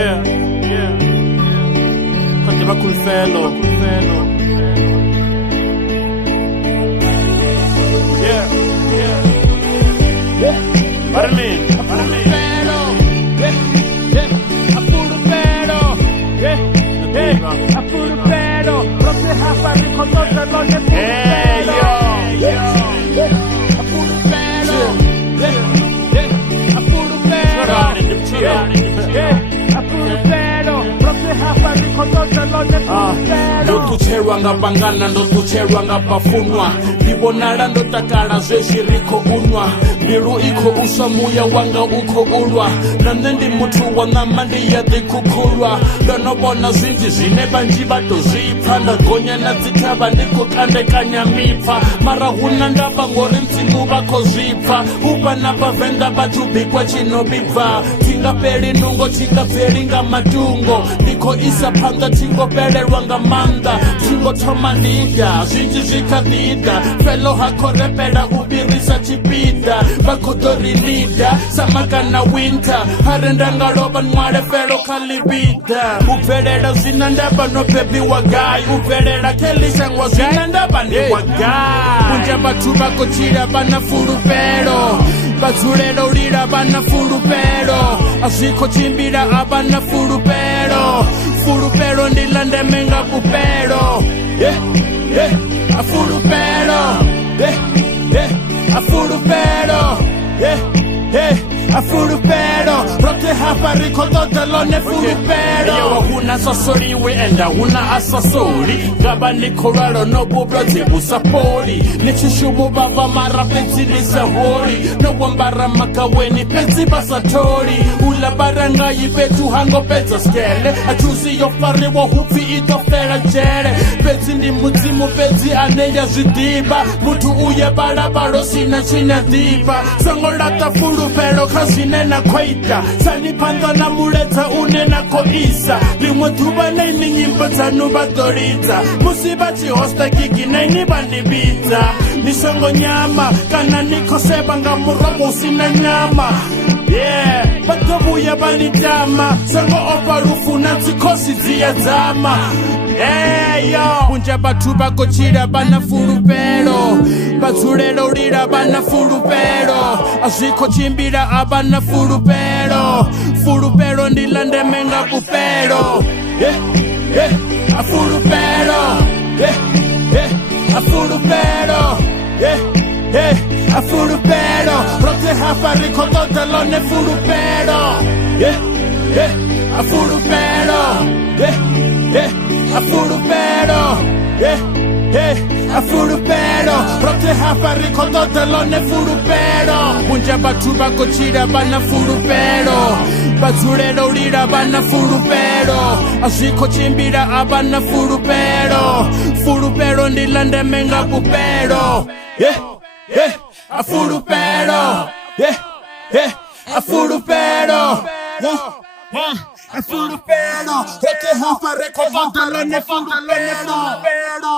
Yeah, yeah. Konde bakhulufelo. Yeah, yeah. Para mí. Ndotucherwa nga bangana ndotucherwa nga bafunwa ndibonala ndotakala zwezwi rikho unwa mbilu ikho uswa muya wanga ukho ulwa nane ndi muthu wa ṋama ndi ya ḓikhukhulwa ndo no vhona zwinzhi zwine vhanzhi vha to zwipfa nda gonya na dzithavha ndi khou kandekanya mipfa mara huna ndavha ngori mtsimu vha khou zwipfa uvha na vhavenḓa vhathu bikwa tshino bibva thinga fheli nungo thinga bveli nga matungo ndi khou isa phanḓa thingo fhelelwa nga maanḓa thingo thoma ndida zwinzhi zwi kha ḓida felo ha khou repela u vhirisa tshipiḓa vha khou ḓo ri lida samaka na winter hare nda nga lovha ṅwale felo kha ḽipiḓa u bvelela zwina ndavha no bebiwa gai u bvelela khelishangwa zwina ndavha ndi wa gai vhunzhi vhathu vha khou tshila vha na fulufhelo vha dzulela u lila vha na fulufhelo a zwi khou tshimbila a vha na fulufhelo fulufhelo ndi ḽa ndeme nga vhufhelo a fulufhelo a fulufhelo a fulufhelo roṱhe hafha ri khou ṱoḓa ḽone fulufhelo eyo huna sasoliwi enda huna a sasoli ngavha ni khou lwala no vhulwadze vhu sa fholi ni tshi shuma vhavha mara fhedzi ni sa holi no ambara makaweni fhedzi vha sa tholi u ḽa barangai fhethu hango fhedza skele a thusi yo fariwa hupfi i ḓo fela dzhele fhedzi ndi mudzimu fhedzi ane ya zwi ḓivha muthu uye vhalavhalo sina tshine ḓivha songo laṱa fulufhelo kha zwine na khou ita sani phanḓa na muledza une na khou isa ḽiṅwe ḓuvha na ini nyimbo dzanu vha ḓo lidza musi vha tshi hosta gigi na ini vha ni vhidza ni songo nyama kana ni khou sevha nga murahu hu sina nyama yeah vha ḓo vhuya vha ni tama songo ofha lufu na dzikhosi dzi ya dzama eyo vhunzhi vhathu vha khou tshila vha na fulufhelo vha dzulela u lila vha na fulufhelo a zwi khou tshimbila a vha na fulufhelo fulufhelo ndi ḽa ndeme nga vhufhelo a fulufhelo a fulufhelo a fulufhelo roṱhe hafha ri khou ṱoḓa ḽone fulufhelo a fulufhelo a fulufhelo a fulufhelo roṱhe hafha ri khou ṱoḓa ḽone fulufhelo vhunzhi vhathu vha khou tshila vha na fulufhelo vha dzulela u lila vha na fulufhelo a zwi khou tshimbila a vha na fulufhelo fulufhelo ndi ḽa ndeme nga vhufhelo a fulufhelo a fulufhelo a fulufhelo roṱhe hafha ri khou ṱoḓa ḽone fulufhelo